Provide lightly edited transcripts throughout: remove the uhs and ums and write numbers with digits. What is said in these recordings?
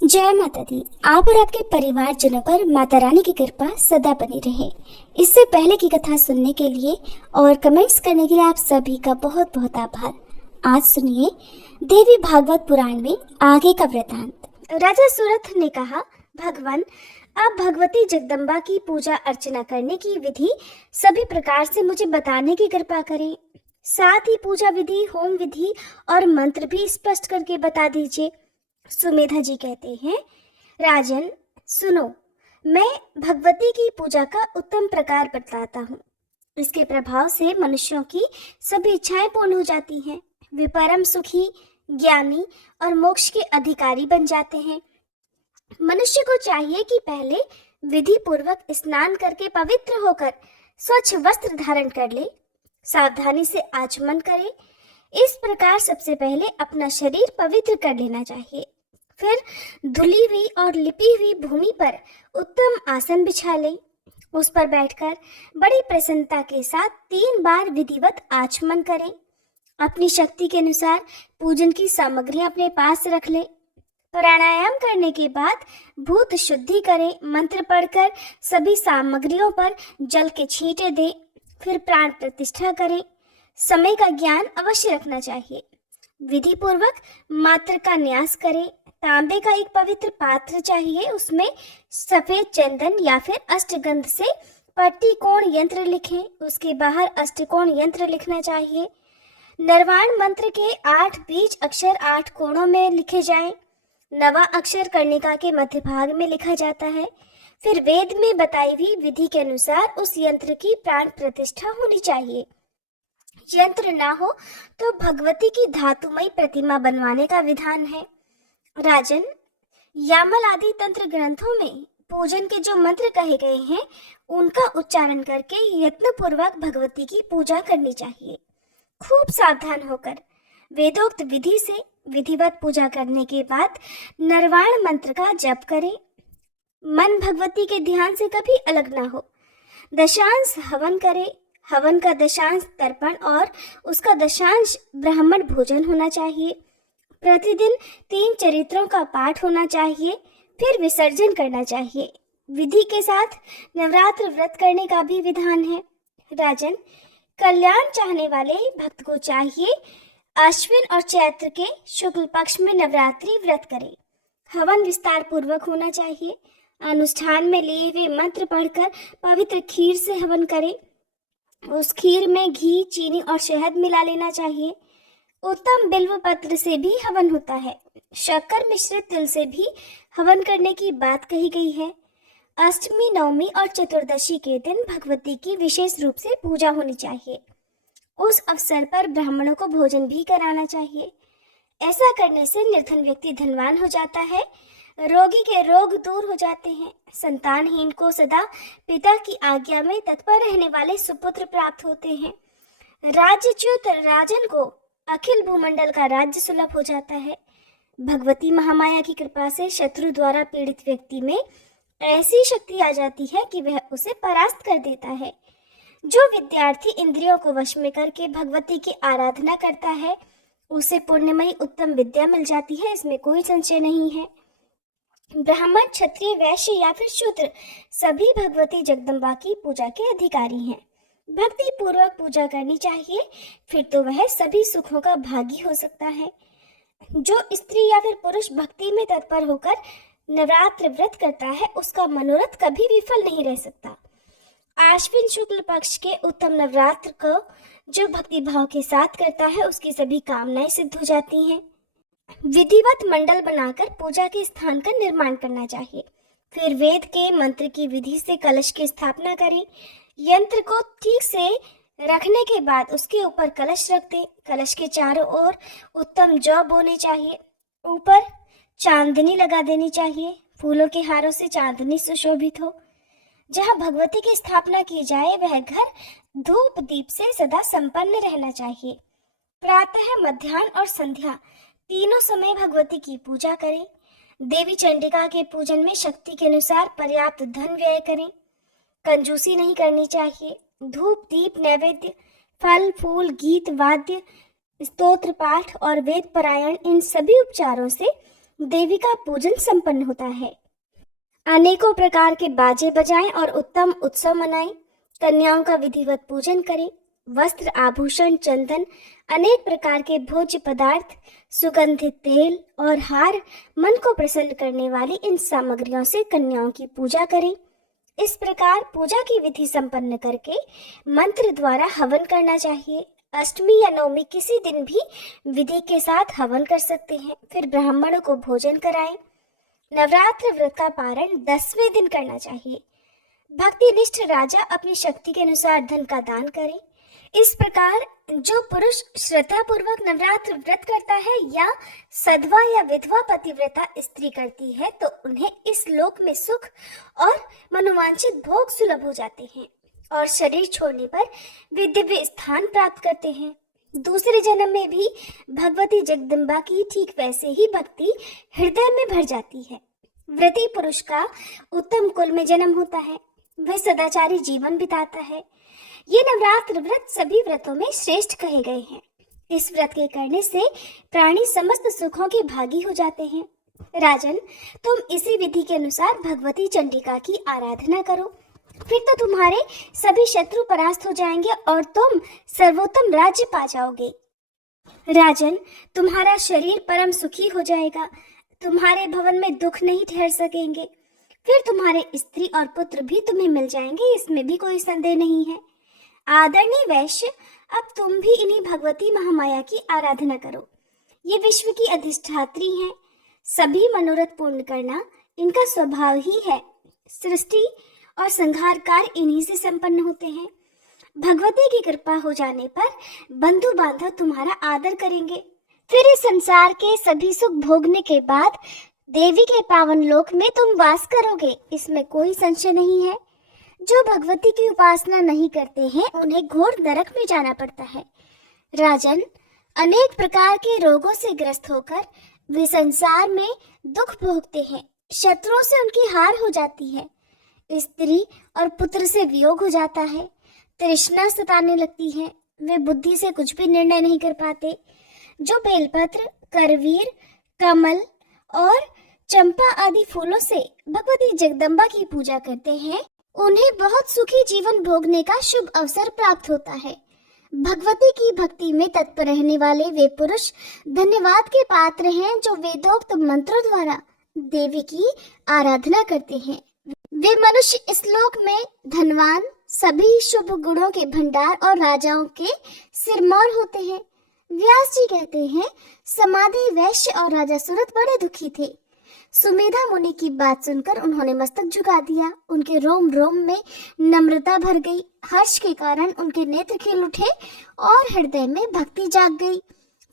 जय माता दी। आप और आपके परिवारजनों पर माता रानी की कृपा सदा बनी रहे। इससे पहले की कथा सुनने के लिए और कमेंट्स करने के लिए आप सभी का बहुत बहुत आभार। आज सुनिए देवी भागवत पुराण में आगे का वृतांत। राजा सुरथ ने कहा, भगवान, अब भगवती जगदम्बा की पूजा अर्चना करने की विधि सभी प्रकार से मुझे बताने की कृपा करें। साथ ही पूजा विधि, होम विधि और मंत्र भी स्पष्ट करके बता दीजिए। सुमेधा जी कहते हैं, राजन सुनो, मैं भगवती की पूजा का उत्तम प्रकार बतलाता हूँ। इसके प्रभाव से मनुष्यों की सभी इच्छाएं पूर्ण हो जाती हैं। वे परम सुखी, ज्ञानी और मोक्ष के अधिकारी बन जाते हैं। मनुष्य को चाहिए कि पहले विधि पूर्वक स्नान करके पवित्र होकर स्वच्छ वस्त्र धारण कर ले, सावधानी से आचमन करे। इस प्रकार सबसे पहले अपना शरीर पवित्र कर लेना चाहिए। फिर धुली हुई और लिपी हुई भूमि पर उत्तम आसन बिछा ले। उस पर बैठकर बड़ी प्रसन्नता के साथ 3 बार विधिवत आचमन करें। अपनी शक्ति के अनुसार पूजन की सामग्रियां अपने पास रख ले। प्राणायाम करने के बाद भूत शुद्धि करें। मंत्र पढ़कर सभी सामग्रियों पर जल के छींटे दे। फिर प्राण प्रतिष्ठा करें। समय का ज्ञान अवश्य रखना चाहिए। विधि पूर्वक मात्र का न्यास करें। तांबे का एक पवित्र पात्र चाहिए। उसमें सफेद चंदन या फिर अष्टगंध से पट्टी कोण यंत्र लिखें। उसके बाहर अष्टकोण यंत्र लिखना चाहिए। निर्वाण मंत्र के 8 बीज अक्षर 8 कोणों में लिखे जाएं। नवा अक्षर कर्णिका के मध्य भाग में लिखा जाता है। फिर वेद में बताई हुई विधि के अनुसार उस यंत्र की प्राण प्रतिष्ठा होनी चाहिए। यंत्र ना हो तो भगवती की धातुमयी प्रतिमा बनवाने का विधान है। राजन, यामल आदि तंत्र ग्रंथों में पूजन के जो मंत्र कहे गए हैं उनका उच्चारण करके यत्न पूर्वक भगवती की पूजा करनी चाहिए। खूब सावधान होकर वेदोक्त विधि से विधिवत पूजा करने के बाद निर्वाण मंत्र का जप करें। मन भगवती के ध्यान से कभी अलग ना हो। दशांश हवन करें। हवन का दशांश तर्पण और उसका दशांश ब्राह्मण भोजन होना चाहिए। प्रतिदिन 3 चरित्रों का पाठ होना चाहिए। फिर विसर्जन करना चाहिए। विधि के साथ नवरात्र व्रत करने का भी विधान है। राजन, कल्याण चाहने वाले भक्त को चाहिए अश्विन और चैत्र के शुक्ल पक्ष में नवरात्रि व्रत करे। हवन विस्तार पूर्वक होना चाहिए। अनुष्ठान में लिए हुए मंत्र पढ़कर पवित्र खीर से हवन करें। उस खीर में घी, चीनी और शहद मिला लेना चाहिए। उत्तम बिल्व पत्र से भी हवन होता है। शक्कर मिश्रित तिल से भी हवन करने की बात कही गई है। अष्टमी, नवमी और चतुर्दशी के दिन भगवती की विशेष रूप से पूजा होनी चाहिए। उस अवसर पर ब्राह्मणों को भोजन भी कराना चाहिए। ऐसा करने से निर्धन व्यक्ति धनवान हो जाता है। रोगी के रोग दूर हो जाते हैं। संतानहीन को सदा पिता की आज्ञा में तत्पर रहने वाले सुपुत्र प्राप्त होते हैं। राज्यच्युत राजन को अखिल भूमंडल का राज्य सुलभ हो जाता है। भगवती महामाया की कृपा से शत्रु द्वारा पीड़ित व्यक्ति में ऐसी शक्ति आ जाती है कि वह उसे परास्त कर देता है। जो विद्यार्थी इंद्रियों को वश में करके भगवती की आराधना करता है उसे पुण्यमयी उत्तम विद्या मिल जाती है, इसमें कोई संशय नहीं है। ब्राह्मण, क्षत्रिय, वैश्य या फिर शूद्र सभी भगवती जगदम्बा की पूजा के अधिकारी हैं। भक्ति पूर्वक पूजा करनी चाहिए, फिर तो वह सभी सुखों का भागी हो सकता है। जो स्त्री या फिर पुरुष भक्ति में तत्पर होकर नवरात्र व्रत करता है उसका मनोरथ कभी विफल नहीं रह सकता। आश्विन शुक्ल पक्ष के उत्तम नवरात्र को जो भक्ति भाव के साथ करता है उसकी सभी कामनाएं सिद्ध हो जाती हैं। विधिवत मंडल बनाकर पूजा के स्थान का निर्माण करना चाहिए। फिर वेद के मंत्र की विधि से कलश की स्थापना करें। यंत्र को ठीक से रखने के बाद उसके ऊपर कलश रख दें। कलश के चारों ओर उत्तम जौ बोने चाहिए। ऊपर चांदनी लगा देनी चाहिए। फूलों के हारों से चांदनी सुशोभित हो। जहाँ भगवती की स्थापना की जाए वह घर धूप दीप से सदा संपन्न रहना चाहिए। प्रातः, मध्याह्न और संध्या तीनों समय भगवती की पूजा करें। देवी चंडिका के पूजन में शक्ति के अनुसार पर्याप्त धन व्यय करें। कंजूसी नहीं करनी चाहिए। धूप, दीप, नैवेद्य, फल, फूल, गीत, वाद्य, स्तोत्र पाठ और वेद पारायण, इन सभी उपचारों से देवी का पूजन संपन्न होता है। अनेकों प्रकार के बाजे बजाएं और उत्तम उत्सव मनाएं। कन्याओं का विधिवत पूजन करें। वस्त्र, आभूषण, चंदन, अनेक प्रकार के भोज्य पदार्थ, सुगंधित तेल और हार, मन को प्रसन्न करने वाली इन सामग्रियों से कन्याओं की पूजा करें। इस प्रकार पूजा की विधि संपन्न करके मंत्र द्वारा हवन करना चाहिए। अष्टमी या नवमी किसी दिन भी विधि के साथ हवन कर सकते हैं। फिर ब्राह्मणों को भोजन कराएं। नवरात्र व्रत का पारण 10वें दिन करना चाहिए। भक्तिनिष्ठ राजा अपनी शक्ति के अनुसार धन का दान करे। इस प्रकार जो पुरुष श्रद्धापूर्वक नवरात्र व्रत करता है या सधवा या विधवा पतिव्रता स्त्री करती है तो उन्हें इस लोक में सुख और मनोवांछित भोग सुलभ हो जाते हैं और शरीर छोड़ने पर वे दिव्य स्थान प्राप्त करते हैं। दूसरे जन्म में भी भगवती जगदम्बा की ठीक वैसे ही भक्ति हृदय में भर जाती है। व्रती पुरुष का उत्तम कुल में जन्म होता है। वह सदाचारी जीवन बिताता है। ये नवरात्र व्रत सभी व्रतों में श्रेष्ठ कहे गए हैं। इस व्रत के करने से प्राणी समस्त सुखों के भागी हो जाते हैं। राजन, तुम इसी विधि के अनुसार भगवती चंडिका की आराधना करो, फिर तो तुम्हारे सभी शत्रु परास्त हो जाएंगे और तुम सर्वोत्तम राज्य पा जाओगे। राजन, तुम्हारा शरीर परम सुखी हो जाएगा। तुम्हारे भवन में दुख नहीं ठहर सकेंगे। फिर तुम्हारे स्त्री और पुत्र भी तुम्हें मिल जाएंगे, इसमें भी कोई संदेह नहीं है। आदरणीय वैश्य, अब तुम भी इन्हीं भगवती महामाया की आराधना करो। ये विश्व की अधिष्ठात्री हैं। सभी मनोरथ पूर्ण करना इनका स्वभाव ही है। सृष्टि और संहार कार्य इन्हीं से संपन्न होते हैं। भगवती की कृपा हो जाने पर बंधु बांधव तुम्हारा आदर करेंगे। फिर इस संसार के सभी सुख भोगने के बाद देवी के पावन लोक में तुम वास करोगे, इसमें कोई संशय नहीं है। जो भगवती की उपासना नहीं करते हैं उन्हें घोर नरक में जाना पड़ता है। राजन, अनेक प्रकार के रोगों से ग्रस्त होकर वे संसार में दुख भोगते हैं। शत्रुओं से उनकी हार हो जाती है। स्त्री और पुत्र से वियोग हो जाता है। तृष्णा सताने लगती है। वे बुद्धि से कुछ भी निर्णय नहीं कर पाते। जो बेलपत्र, करवीर, कमल और चंपा आदि फूलों से भगवती जगदम्बा की पूजा करते हैं उन्हें बहुत सुखी जीवन भोगने का शुभ अवसर प्राप्त होता है। भगवती की भक्ति में तत्पर रहने वाले वे पुरुष धन्यवाद के पात्र हैं जो वेदोक्त मंत्रों द्वारा देवी की आराधना करते हैं। वे मनुष्य इस लोक में धनवान, सभी शुभ गुणों के भंडार और राजाओं के सिरमौर होते हैं। व्यास जी कहते हैं, समाधि वैश्य और राजा सूरत बड़े दुखी थे। सुमेधा मुनि की बात सुनकर उन्होंने मस्तक झुका दिया। उनके रोम रोम में नम्रता भर गई। हर्ष के कारण उनके नेत्र खिल उठे और हृदय में भक्ति जाग गई।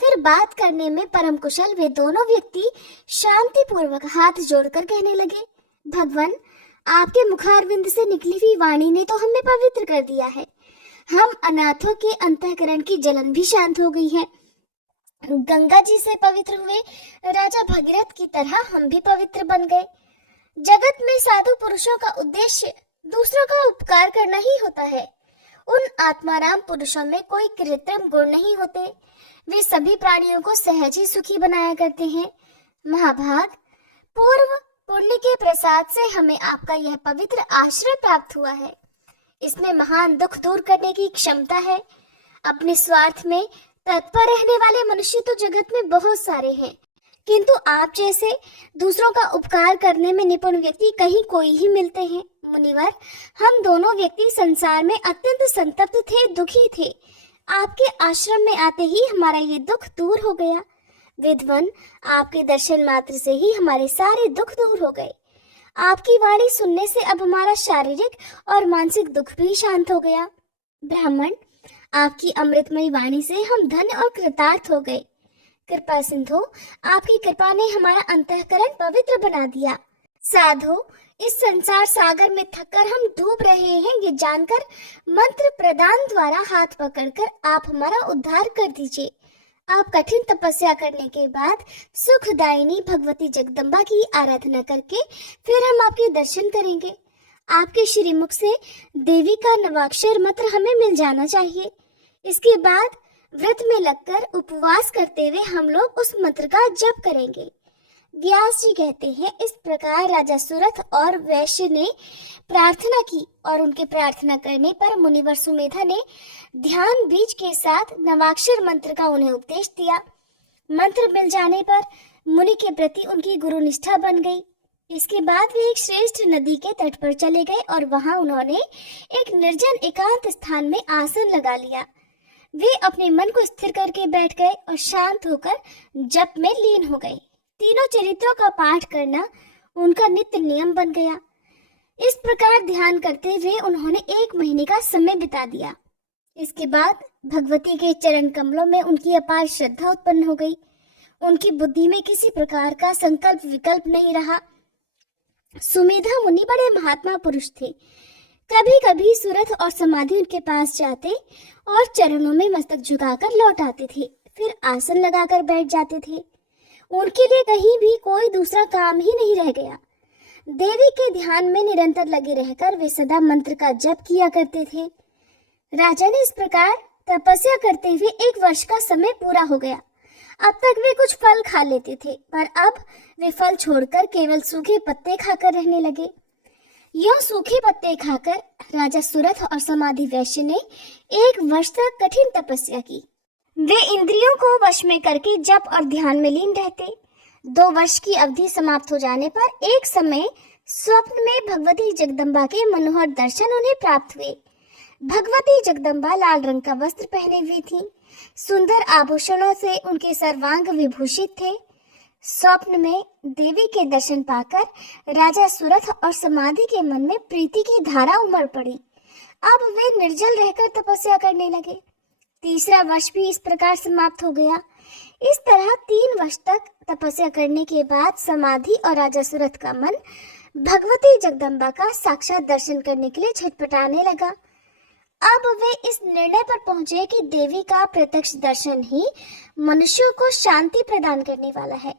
फिर बात करने में परम कुशल वे दोनों व्यक्ति शांति पूर्वक हाथ जोड़कर कहने लगे, भगवान, आपके मुखारविंद से निकली हुई वाणी ने तो हमें पवित्र कर दिया है। हम अनाथों के अंतःकरण की जलन भी शांत हो गई है। गंगा जी से पवित्र हुए राजा भगीरथ की तरह हम भी पवित्र बन गए। जगत में साधु पुरुषों का उद्देश्य दूसरों का उपकार करना ही होता है। उन आत्माराम पुरुषों में कोई कृत्रिम गुण नहीं होते। वे सभी प्राणियों को सहज ही सुखी बनाया करते हैं। महाभाग, पूर्व पुण्य के प्रसाद से हमें आपका यह पवित्र आश्रय प्राप्त हुआ है। इसमें महान दुख दूर करने की क्षमता है। अपने स्वार्थ में तत्पर रहने वाले मनुष्य तो जगत में बहुत सारे हैं, किंतु आप जैसे दूसरों का उपकार करने में निपुण व्यक्ति कहीं कोई ही मिलते हैं। मुनिवर, हम दोनों व्यक्ति संसार में अत्यंत संतप्त थे, दुखी थे। आपके आश्रम में आते ही हमारा ये दुख दूर हो गया। विद्वान, आपके दर्शन मात्र से ही हमारे सारे दुख दूर हो गए। आपकी वाणी सुनने से अब हमारा शारीरिक और मानसिक दुख भी शांत हो गया। ब्राह्मण, आपकी अमृतमयी वाणी से हम धन्य और कृतार्थ हो गए। कृपा सिंधु, आपकी कृपा ने हमारा अंतःकरण पवित्र बना दिया। साधु, इस संसार सागर में थककर हम डूब रहे हैं, ये जानकर मंत्र प्रदान द्वारा हाथ पकड़कर आप हमारा उद्धार कर दीजिए। आप कठिन तपस्या करने के बाद सुखदायिनी भगवती जगदम्बा की आराधना करके फिर हम आपके दर्शन करेंगे। आपके श्रीमुख से देवी का नवाक्षर मंत्र हमें मिल जाना चाहिए। इसके बाद व्रत में लगकर उपवास करते हुए हम लोग उस मंत्र का जप करेंगे। व्यास जी कहते हैं, इस प्रकार राजा सुरथ और वैश्य ने प्रार्थना की और उनके प्रार्थना करने पर मुनिवर सुमेधा ने ध्यान बीज के साथ नवाक्षर मंत्र का उन्हें उपदेश दिया। मंत्र मिल जाने पर मुनि के प्रति उनकी गुरु निष्ठा बन गई। इसके बाद वे एक श्रेष्ठ नदी के तट पर चले गए और वहां उन्होंने एक निर्जन एकांत स्थान में आसन लगा लिया। वे अपने मन को स्थिर करके बैठ गए और शांत होकर जप में लीन हो गए। तीनों चरित्रों का पाठ करना उनका नित्य नियम बन गया। इस प्रकार ध्यान करते हुए उन्होंने 1 महीने का समय बिता दिया। इसके बाद भगवती के चरण कमलों में उनकी अपार श्रद्धा उत्पन्न हो गई। उनकी बुद्धि में किसी प्रकार का संकल्प विकल्प नहीं रहा। सुमेधा मुनि बड़े महात्मा पुरुष थे। कभी कभी सुरथ और समाधि उनके पास जाते और चरणों में मस्तक झुकाकर लौट आते थे, फिर आसन लगाकर बैठ जाते थे। उनके लिए कहीं भी कोई दूसरा काम ही नहीं रह गया। देवी के ध्यान में निरंतर लगे रहकर वे सदा मंत्र का जप किया करते थे। राजा ने इस प्रकार तपस्या करते हुए 1 वर्ष का समय पूरा हो गया। अब तक वे कुछ फल खा लेते थे, पर अब वे फल छोड़कर केवल सूखे पत्ते खाकर रहने लगे। यूं सूखे पत्ते खाकर राजा सुरथ और समाधि वैश्य ने 1 वर्ष तक कठिन तपस्या की। वे इंद्रियों को वश में करके जप और ध्यान में लीन रहते। 2 वर्ष की अवधि समाप्त हो जाने पर एक समय स्वप्न में भगवती जगदम्बा के मनोहर दर्शन उन्हें प्राप्त हुए। भगवती जगदम्बा लाल रंग का वस्त्र पहने हुई थी। सुंदर आभूषणों से उनके सर्वांग विभूषित थे। स्वप्न में देवी के दर्शन पाकर राजा सुरथ और समाधि के मन में प्रीति की धारा उमड़ पड़ी। अब वे निर्जल रहकर तपस्या करने लगे। 3रा वर्ष भी इस प्रकार समाप्त हो गया। इस तरह 3 वर्ष तक तपस्या करने के बाद समाधि और राजा सुरथ का मन भगवती जगदम्बा का साक्षात दर्शन करने के लिए छटपटाने लगा। अब वे इस निर्णय पर पहुंचे कि देवी का प्रत्यक्ष दर्शन ही मनुष्यों को शांति प्रदान करने वाला है।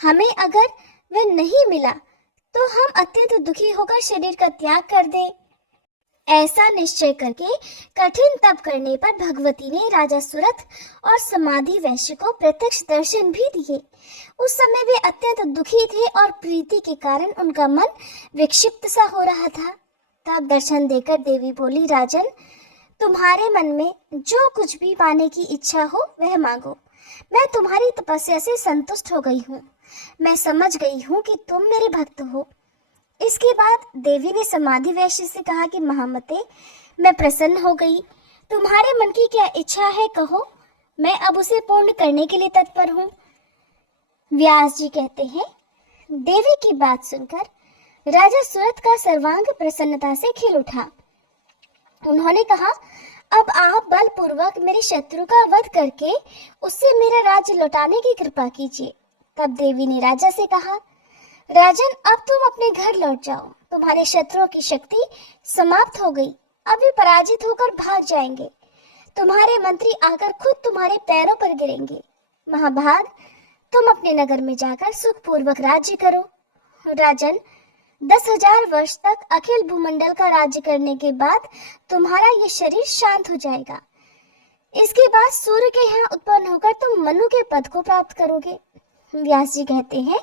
हमें अगर वह नहीं मिला तो हम अत्यंत दुखी होकर शरीर का त्याग कर दें। ऐसा निश्चय करके कठिन तप करने पर भगवती ने राजा सुरथ और समाधि वैश्य को प्रत्यक्ष दर्शन भी दिए। उस समय वे अत्यंत दुखी थे और प्रीति के कारण उनका मन विक्षिप्त सा हो रहा था। तब दर्शन देकर देवी बोली, राजन, तुम्हारे मन में जो कुछ भी पाने की इच्छा हो वह मांगो। मैं तुम्हारी तपस्या से संतुष्ट हो गई हूँ। मैं समझ गई हूँ कि तुम मेरे भक्त हो। इसके बाद देवी ने समाधि वैश्य से कहा कि महामते, मैं प्रसन्न हो गई। तुम्हारे मन की क्या इच्छा है कहो, मैं अब उसे पूर्ण करने के लिए तत्पर हूँ। व्यास जी कहते हैं, देवी की बात सुनकर राजा सुरथ का सर्वांग प्रसन्नता से खिल उठा। उन्होंने कहा, अब आप बलपूर्वक मेरे शत्रु का वध करके उससे मेरा राज्य लौटाने की कृपा कीजिए। तब देवी ने राजा से कहा, राजन, अब तुम अपने घर लौट जाओ। तुम्हारे शत्रुओं की शक्ति समाप्त हो गई। अब वे पराजित होकर भाग जाएंगे। तुम्हारे मंत्री आकर खुद तुम्हारे पैरों पर गिरेंगे। महाभाग, तुम अपने नगर में जाकर सुखपूर्वक राज्य करो। राजन, 10,000 वर्ष तक अखिल भूमंडल का राज्य करने के बाद तुम्हारा ये शरीर शांत हो जाएगा। इसके बाद सूर्य के यहाँ उत्पन्न होकर तुम मनु के पद को प्राप्त करोगे। व्यास जी कहते हैं,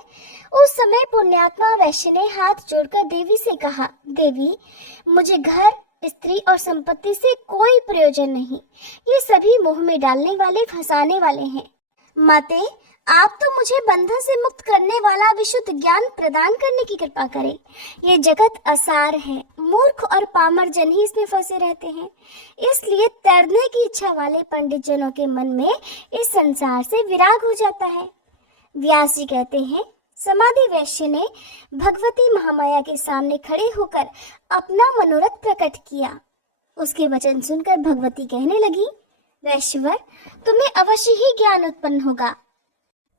उस समय पुण्यात्मा वैश्य ने हाथ जोड़कर देवी से कहा, देवी, मुझे घर, स्त्री और संपत्ति से कोई प्रयोजन नहीं। ये सभी मोह में डालने वाले, फंसाने वाले हैं। माते, आप तो मुझे बंधन से मुक्त करने वाला विशुद्ध ज्ञान प्रदान करने की कृपा करें। ये जगत असार है। मूर्ख और पामर जन ही इसमें फंसे रहते हैं। इसलिए तैरने की इच्छा वाले पंडित जनों के मन में इस संसार से विराग हो जाता है। व्यास जी कहते हैं, समाधि वैश्य ने भगवती महामाया के सामने खड़े होकर अपना मनोरथ प्रकट किया। उसके वचन सुनकर भगवती कहने लगी, वैश्यवर, तुम्हें अवश्य ही ज्ञान उत्पन्न होगा।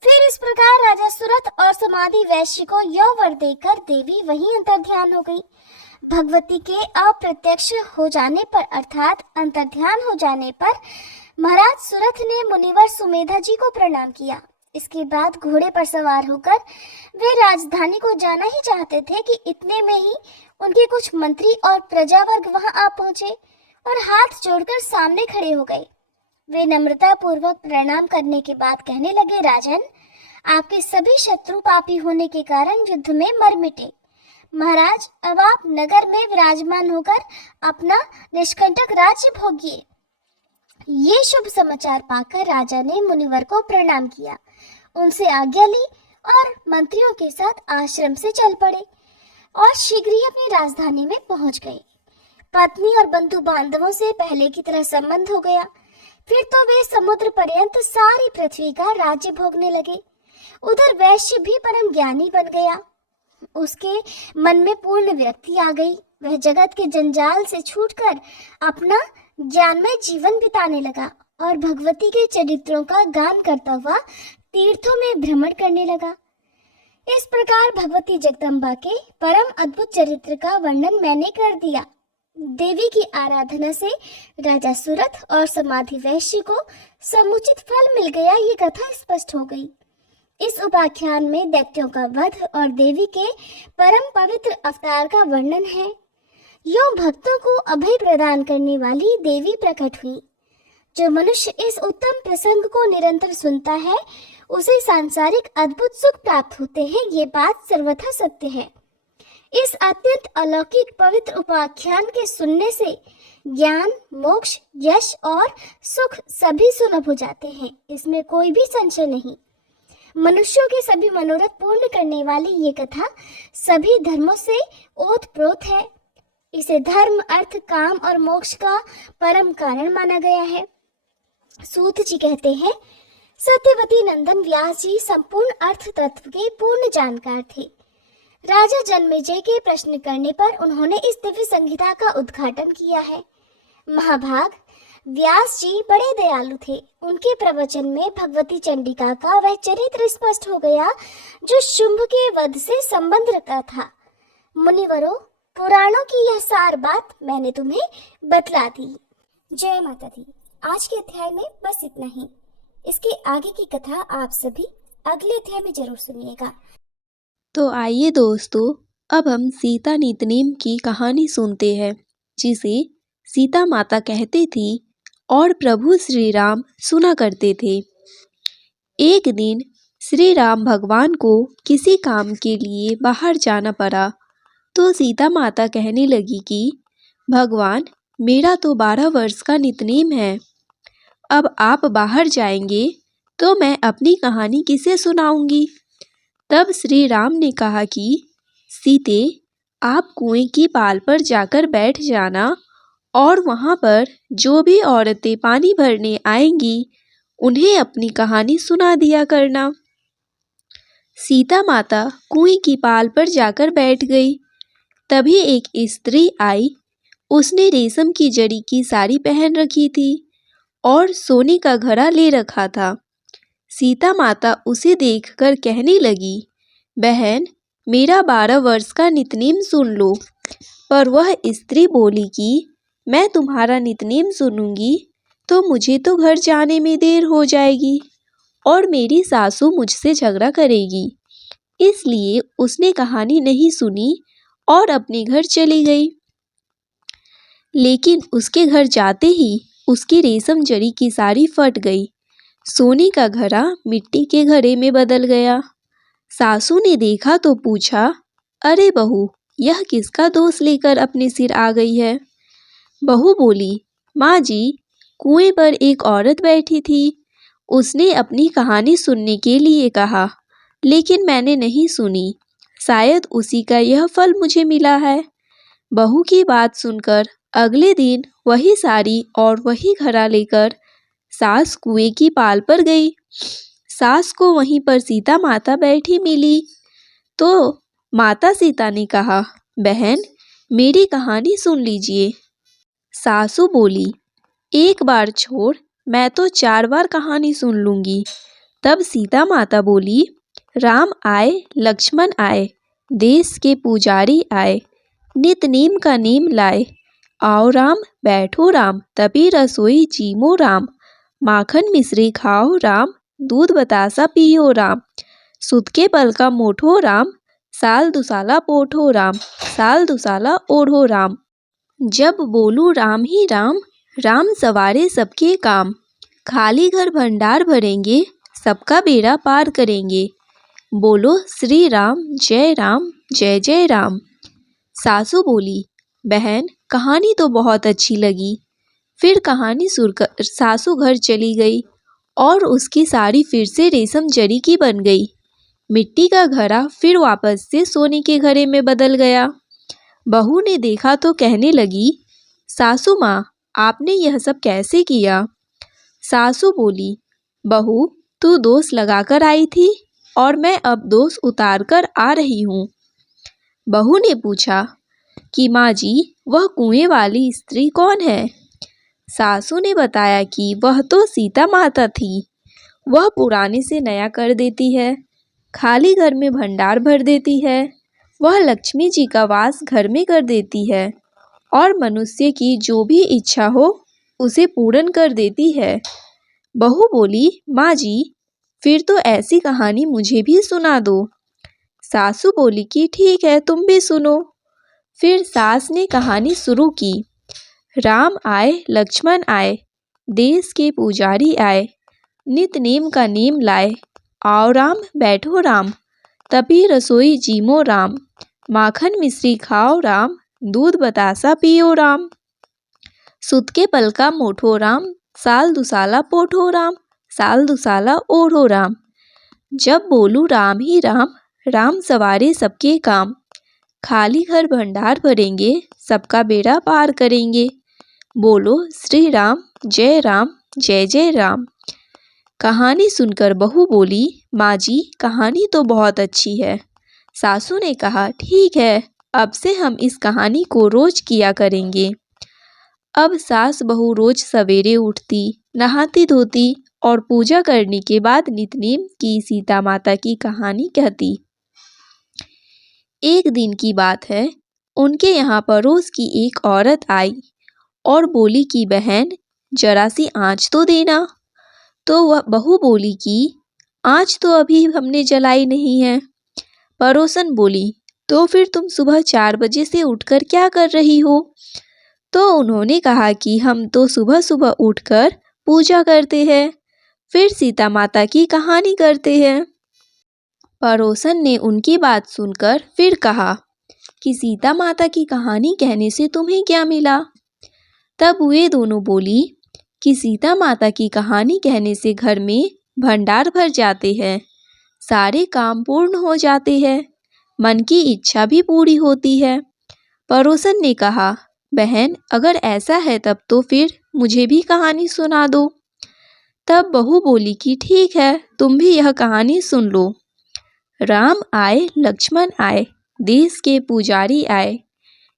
फिर इस प्रकार राजा सुरथ और समाधि वैश्य को यह वर देकर देवी वहीं अंतर्ध्यान हो गई। भगवती के अप्रत्यक्ष हो जाने पर अर्थात अंतर्ध्यान हो जाने पर महाराज सुरथ ने मुनिवर सुमेधा जी को प्रणाम किया। इसके बाद घोड़े पर सवार होकर वे राजधानी को जाना ही चाहते थे कि इतने में ही उनके कुछ मंत्री और प्रजावर्ग वहां आ पहुंचे और हाथ जोड़कर सामने खड़े हो गए। वे नम्रता पूर्वक प्रणाम करने के बाद कहने लगे, राजन, आपके सभी शत्रु पापी होने के कारण युद्ध में मर मिटे। महाराज, अब आप नगर में विराजमान होकर अपना निष्कंटक राज्य भोगिए। ये शुभ समाचार पाकर राजा ने मुनिवर को प्रणाम किया, उनसे आज्ञा ली और मंत्रियों के साथ आश्रम से चल पड़े और शीघ्र ही अपनी राजधानी में पहुंच गए। पत्नी और बंधु बांधवों से पहले की तरह संबंध हो गया। फिर तो वे समुद्र पर्यंत सारी पृथ्वी का राज्य भोगने लगे। उधर वैश्य भी परम ज्ञानी बन गया। उसके मन में पूर्ण विरक्ति आ गई। वह जगत के जंजाल से छूटकर अपना ज्ञानमय जीवन बिताने लगा और भगवती के चरित्रों का गान करता हुआ तीर्थों में भ्रमण करने लगा। इस प्रकार भगवती जगदम्बा के परम अद्भुत चरित्र का वर्णन मैंने कर दिया। देवी की आराधना से राजा सुरथ और समाधि वैश्य को समुचित फल मिल गया, ये कथा स्पष्ट हो गई। इस उपाख्यान में दैत्यों का वध और देवी के परम पवित्र अवतार का वर्णन है। यूं भक्तों को अभय प्रदान करने वाली देवी प्रकट हुई। जो मनुष्य इस उत्तम प्रसंग को निरंतर सुनता है उसे सांसारिक अद्भुत सुख प्राप्त होते हैं, ये बात सर्वथा सत्य है। इस अत्यंत अलौकिक पवित्र उपाख्यान के सुनने से ज्ञान, मोक्ष, यश और सुख सभी सुलभ हो जाते हैं, इसमें कोई भी संशय नहीं। मनुष्यों के सभी मनोरथ पूर्ण करने वाली ये कथा सभी धर्मों से ओतप्रोत है। इसे धर्म, अर्थ, काम और मोक्ष का परम कारण माना गया है। सूत जी कहते हैं, सत्यवती नंदन व्यास जी संपूर्ण अर्थ तत्व के पूर्ण जानकार थे। राजा जन्मेजय के प्रश्न करने पर उन्होंने इस दिव्य संहिता का उद्घाटन किया है। महाभाग व्यास जी बड़े दयालु थे। उनके प्रवचन में भगवती चंडिका का वह चरित्र स्पष्ट हो गया जो शुंभ के वध से संबंध रखता था। मुनिवरों, पुराणों की यह सार बात मैंने तुम्हें बतला दी। जय माता दी। आज के अध्याय में बस इतना ही। इसके आगे की कथा आप सभी अगले अध्याय में जरूर सुनिएगा। तो आइए दोस्तों, अब हम सीता नितनेम की कहानी सुनते हैं, जिसे सीता माता कहती थी और प्रभु श्री राम सुना करते थे। एक दिन श्री राम भगवान को किसी काम के लिए बाहर जाना पड़ा, तो सीता माता कहने लगी कि भगवान, मेरा तो 12 वर्ष का नितनेम है। अब आप बाहर जाएंगे तो मैं अपनी कहानी किसे सुनाऊंगी। तब श्री राम ने कहा कि सीते, आप कुएं की पाल पर जाकर बैठ जाना और वहाँ पर जो भी औरतें पानी भरने आएंगी उन्हें अपनी कहानी सुना दिया करना। सीता माता कुएं की पाल पर जाकर बैठ गई। तभी एक स्त्री आई। उसने रेशम की जड़ी की साड़ी पहन रखी थी और सोने का घड़ा ले रखा था। सीता माता उसे देखकर कहने लगी, बहन, मेरा 12 वर्ष का नितनेम सुन लो। पर वह स्त्री बोली कि मैं तुम्हारा नितनेम सुनूंगी तो मुझे तो घर जाने में देर हो जाएगी और मेरी सासू मुझसे झगड़ा करेगी। इसलिए उसने कहानी नहीं सुनी और अपने घर चली गई। लेकिन उसके घर जाते ही उसकी रेशम जड़ी की साड़ी फट गई। सोने का घड़ा मिट्टी के घड़े में बदल गया। सासू ने देखा तो पूछा, अरे बहू, यह किसका दोष लेकर अपने सिर आ गई है। बहू बोली, माँ जी, कुएं पर एक औरत बैठी थी। उसने अपनी कहानी सुनने के लिए कहा, लेकिन मैंने नहीं सुनी। शायद उसी का यह फल मुझे मिला है। बहू की बात सुनकर अगले दिन वही साड़ी और वही घड़ा लेकर सास कुएं की पाल पर गई। सास को वहीं पर सीता माता बैठी मिली तो माता सीता ने कहा, बहन, मेरी कहानी सुन लीजिए। सासू बोली, एक बार छोड़, मैं तो 4 बार कहानी सुन लूंगी। तब सीता माता बोली, राम आए, लक्ष्मण आए, देश के पुजारी आए, नित नीम का नीम लाए। आओ राम, बैठो राम, तभी रसोई जीमो राम। माखन मिश्री खाओ राम, दूध बतासा पियो राम। सुत के पल का मोठो राम, साल दुसाला पोठो राम, साल दुसाला ओढ़ो राम। जब बोलूं राम ही राम, राम सवारे सबके काम। खाली घर भंडार भरेंगे, सबका बेड़ा पार करेंगे। बोलो श्री राम जय जय राम। सासू बोली, बहन कहानी तो बहुत अच्छी लगी। फिर कहानी सुनकर सासू घर चली गई और उसकी साड़ी फिर से रेशम जरी की बन गई। मिट्टी का घड़ा फिर वापस से सोने के घड़े में बदल गया। बहू ने देखा तो कहने लगी, सासू माँ आपने यह सब कैसे किया? सासू बोली, बहू तू दोष लगाकर आई थी और मैं अब दोष उतार कर आ रही हूँ। बहू ने पूछा कि माँ जी वह कुएं वाली स्त्री कौन है? सासू ने बताया कि वह तो सीता माता थी। वह पुराने से नया कर देती है, खाली घर में भंडार भर देती है। वह लक्ष्मी जी का वास घर में कर देती है और मनुष्य की जो भी इच्छा हो उसे पूर्ण कर देती है। बहू बोली, माँ जी फिर तो ऐसी कहानी मुझे भी सुना दो। सासू बोली कि ठीक है तुम भी सुनो। फिर सास ने कहानी शुरू की। राम आए लक्ष्मण आए, देश के पुजारी आए, नित नेम का नेम लाए। आओ राम बैठो राम, तभी रसोई जीमो राम। माखन मिश्री खाओ राम, दूध बतासा पियो राम। सुत के पलका मोठो राम, साल दुसाला पोठो राम, साल दुसाला ओढ़ो राम। जब बोलू राम ही राम, राम सवारे सबके काम। खाली घर भंडार भरेंगे, सबका बेड़ा पार करेंगे। बोलो श्री राम जय जय राम। कहानी सुनकर बहू बोली, माँ जी कहानी तो बहुत अच्छी है। सासू ने कहा, ठीक है अब से हम इस कहानी को रोज किया करेंगे। अब सास बहू रोज सवेरे उठती, नहाती धोती और पूजा करने के बाद नितनेम की सीता माता की कहानी कहती। एक दिन की बात है, उनके यहाँ पड़ोस की एक औरत आई और बोली कि बहन जरा सी आँच तो देना। तो वह बहू बोली कि आँच तो अभी हमने जलाई नहीं है। पड़ोसन बोली, तो फिर तुम सुबह 4 बजे से उठकर क्या कर रही हो? तो उन्होंने कहा कि हम तो सुबह सुबह उठकर पूजा करते हैं, फिर सीता माता की कहानी करते हैं। पड़ोसन ने उनकी बात सुनकर फिर कहा कि सीता माता की कहानी कहने से तुम्हें क्या मिला? तब वे दोनों बोली कि सीता माता की कहानी कहने से घर में भंडार भर जाते हैं, सारे काम पूर्ण हो जाते हैं, मन की इच्छा भी पूरी होती है। पड़ोसन ने कहा, बहन अगर ऐसा है तब तो फिर मुझे भी कहानी सुना दो। तब बहू बोली कि ठीक है तुम भी यह कहानी सुन लो। राम आए लक्ष्मण आए, देश के पुजारी आए,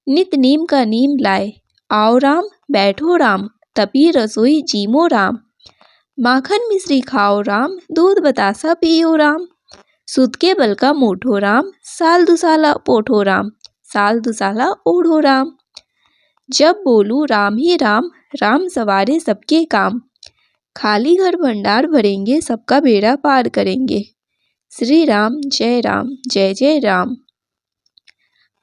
नित नेम का नेम लाए। आओ राम बैठो राम, तपी रसोई जीमो राम। माखन मिश्री खाओ राम, दूध बतासा पियो राम। सुत के बल का मोठो राम, साल दुसाला पोठो राम, साल दुसाला ओढ़ो राम। जब बोलू राम ही राम, राम सवारे सबके काम। खाली घर भंडार भरेंगे, सबका बेड़ा पार करेंगे। श्री राम जय जय राम।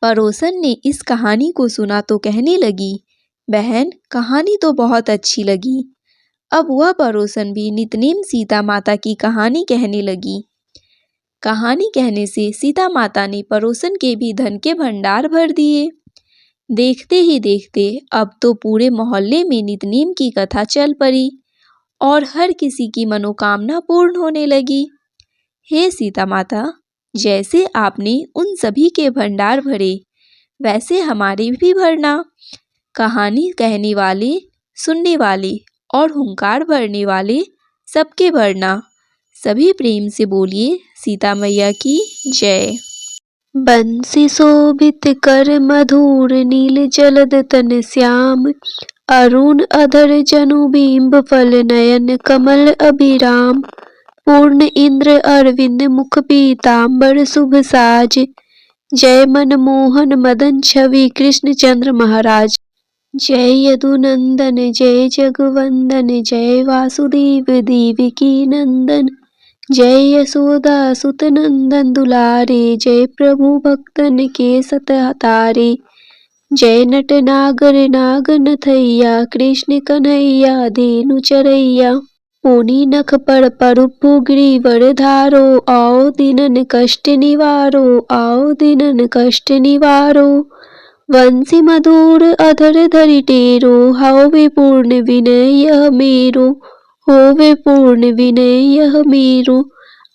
पड़ोसन ने इस कहानी को सुना तो कहने लगी, बहन कहानी तो बहुत अच्छी लगी। अब वह पड़ोसन भी नितनेम सीता माता की कहानी कहने लगी। कहानी कहने से सीता माता ने पड़ोसन के भी धन के भंडार भर दिए। देखते ही देखते अब तो पूरे मोहल्ले में नितनेम की कथा चल पड़ी और हर किसी की मनोकामना पूर्ण होने लगी। हे सीता माता, जैसे आपने उन सभी के भंडार भरे वैसे हमारे भी भरना। कहानी कहने वाले, सुनने वाले और हुंकार भरने वाले सबके भरना। सभी प्रेम से बोलिए सीता मैया की जय। बंसी शोभित कर मधुर नील जलद तन श्याम, अरुण अधर जनु बिंब फल नयन कमल अभिराम। पूर्ण इंद्र अरविंद मुख पीतांबर शुभ साज, जय मनमोहन मदन छवि कृष्ण चंद्र महाराज। जय यदुनंदन जय जगवंदन, जय वासुदेव देवकी नंदन। जय यशोदा सुत नंदन दुलारे, जय प्रभु भक्तन के सतहतारे। जय नट नागर नागन थैया, कृष्ण कन्हैया धेनु चरैया। पुनि नख पर परुपु गिरिवर धारो, आओ दीनन कष्ट निवारो, आओ दीनन कष्ट निवारो। वंशी मधुर अधर धरि टेरो, होवे पूर्ण विनय यह मेरो, होवे पूर्ण विनय यह मेरो।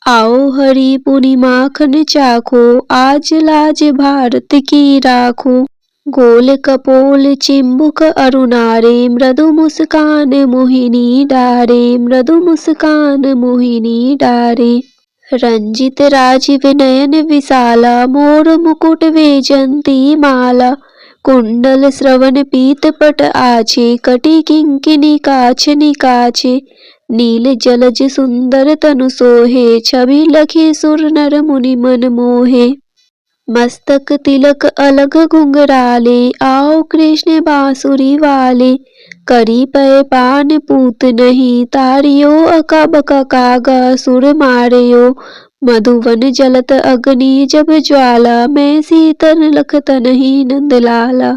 आओ हरि पुनि माखन चाखो, आज लाज भारत की राखो। गोल कपोल चिंबुक अरुणारे, मृदु मुस्कान मोहिनी डारे, मृदु मुस्कान मोहिनी डारे। रंजित राजीव नयन विशाला, मोर मुकुट वैजंती माला। कुंडल श्रवण पीत पट आछे, कटि किंकिनी काछ निकाछे। नील जलज सुंदर तनु सोहे, छवि लखी सुर नर मुनि मन मोहे। मस्तक तिलक अलग घुंघराले, आओ कृष्ण बांसुरी वाले। करी पय पान पूत नहीं, तारियो अकब कागा सुर मारियो। मधुवन जलत अग्नि जब ज्वाला, मैं सीतन लखत नहीं नंदलाला।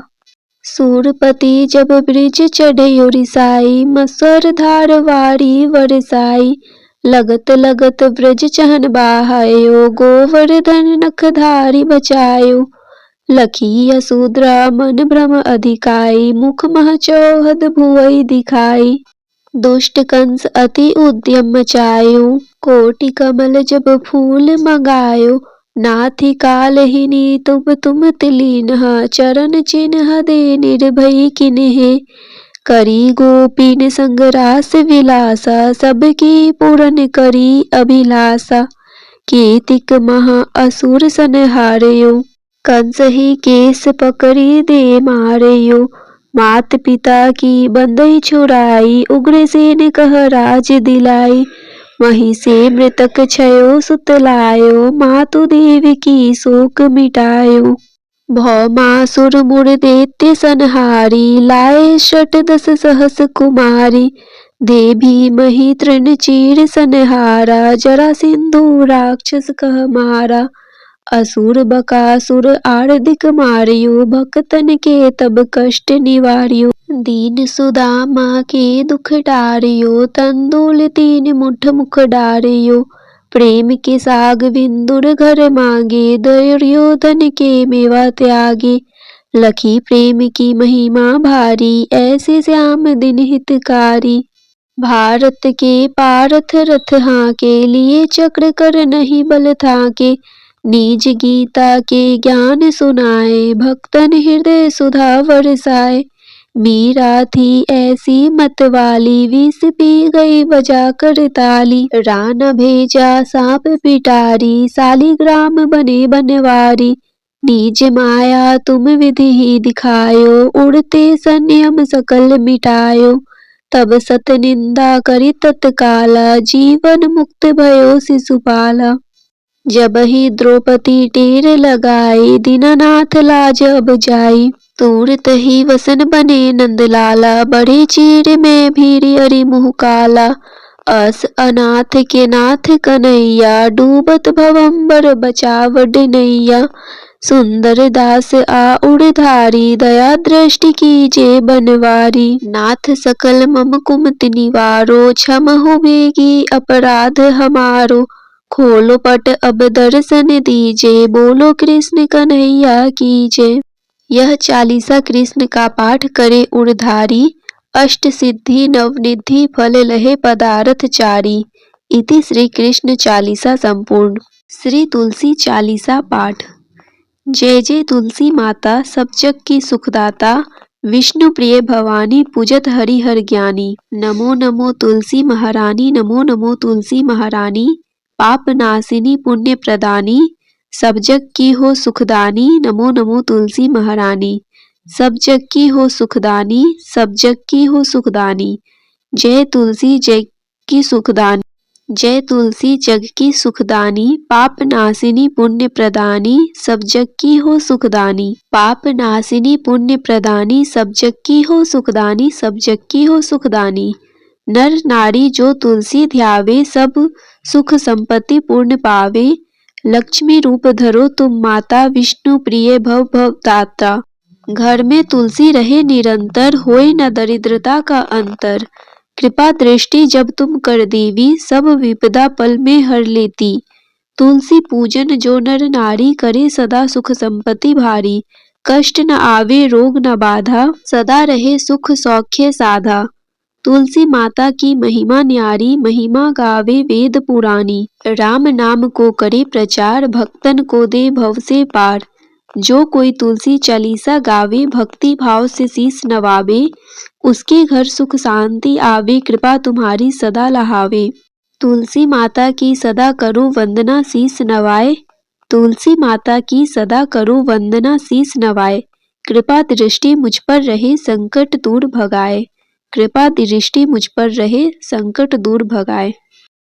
सूरपति जब ब्रिज चढ़यो रिसाई, मसर धार वारी वरसाई। लगत लगत ब्रज चहन बाहायो, गोवर्धन नख धारी बचायो। लखी यशोधरा मन भ्रम अधिकाई, मुख मह चौहद भुवई दिखाई। दुष्ट कंस अति उद्यम मचायो, कोटि कमल जब फूल मंगायो। नाथि कालहिनी तुम तिलीनहा, चरण चिन्ह दे निर्भय किन्हे। करी गोपीन संग रास विलासा, सबकी पूरन करी अभिलाषा। कीतिक महा असुर संहारयो, कंस ही केस पकड़ी दे मारयो। मात पिता की बंदई छुड़ाई, उग्रसेन कह राज दिलाई। वहीं से मृतक छयो सुत लायो, मातु देव की शोक मिटायो। भौमासुर मुर दैत्य संहारी, लाए षट दस सहस कुमारी। दे भीमहि तृण चीर संहारा, जरा सिंधु राक्षस कह मारा। असुर बकासुर आर्दिक मारियो, भक्तन के तब कष्ट निवारियो। दीन सुदामा के दुख डारियो, तंदुल तीन मुठ मुख डारियो। प्रेम के साग विंदुर घर मांगे, दुर्योधन के मेवा त्यागे। लखी प्रेम की महिमा भारी, ऐसे श्याम दिन हितकारी। भारत के पारथ रथ हाके, लिए चक्र कर नहीं बल थाके। निज गीता के ज्ञान सुनाए, भक्तन हृदय सुधा बरसाए। मीरा थी ऐसी मतवाली, विष पी गई बजा कर ताली। रान भेजा सांप पिटारी, सालिग्राम बने बनवारी। निज माया तुम विधि ही दिखायो, उड़ते संयम सकल मिटायो। तब सत निंदा करी तत्काला, जीवन मुक्त भयो शिशुपाला। जब ही द्रौपदी टेर लगाई, दीनानाथ लाज अब जाई। तुरत ही वसन बने नंदलाला, बड़े चीर में भीरी अरि मुँह काला। अस अनाथ के नाथ कन्हैया, डूबत भवंबर बचावड नैया। सुंदर दास आ उड़धारी, दया दृष्टि कीजे बनवारी। नाथ सकल मम कुमति निवारो, क्षम हो बेगी अपराध हमारो। खोलो पट अब दर्शन दीजे, बोलो कृष्ण कन्हैया कीजे। यह चालीसा कृष्ण का पाठ करे उड़धारी, अष्ट सिद्धि नवनिधि फल लहे पदारथ चारी। इति श्री कृष्ण चालीसा संपूर्ण। श्री तुलसी चालीसा पाठ। जय जय तुलसी माता, सब जग की सुखदाता। विष्णु प्रिय भवानी, पूजत हरि हर ज्ञानी। नमो नमो तुलसी महारानी, नमो नमो तुलसी महारानी। पाप नाशिनी पुण्य प्रदानी, सब जग की हो सुखदानी। नमो नमो तुलसी महारानी, सब जग की हो सुखदानी, सब जग की हो सुखदानी। जय तुलसी जग की सुखदानी, जय तुलसी जग की सुखदानी। पाप नाशिनी पुण्य प्रदानी, सब जग की हो सुखदानी। पाप नाशिनी पुण्य प्रदानी, सब जग की हो सुखदानी, सब जग की हो सुखदानी। नर नारी जो तुलसी ध्यावे, सब सुख संपत्ति पूर्ण पावे। लक्ष्मी रूप धरो तुम माता, विष्णु प्रिय भव भवदाता। घर में तुलसी रहे निरंतर, होए न दरिद्रता का अंतर। कृपा दृष्टि जब तुम कर देवी, सब विपदा पल में हर लेती। तुलसी पूजन जो नर नारी, करे सदा सुख संपत्ति भारी। कष्ट न आवे रोग न बाधा, सदा रहे सुख सौख्य साधा। तुलसी माता की महिमा न्यारी, महिमा गावे वेद पुरानी। राम नाम को करे प्रचार, भक्तन को दे भव से पार। जो कोई तुलसी चालीसा गावे, भक्ति भाव से शीस नवावे। उसके घर सुख शांति आवे, कृपा तुम्हारी सदा लहावे। तुलसी माता की सदा करो वंदना, शीस नवाए। तुलसी माता की सदा करो वंदना, शीस नवाए। कृपा दृष्टि मुझ पर रहे, संकट दूर भगाए। कृपा दृष्टि मुझ पर रहे, संकट दूर भगाए।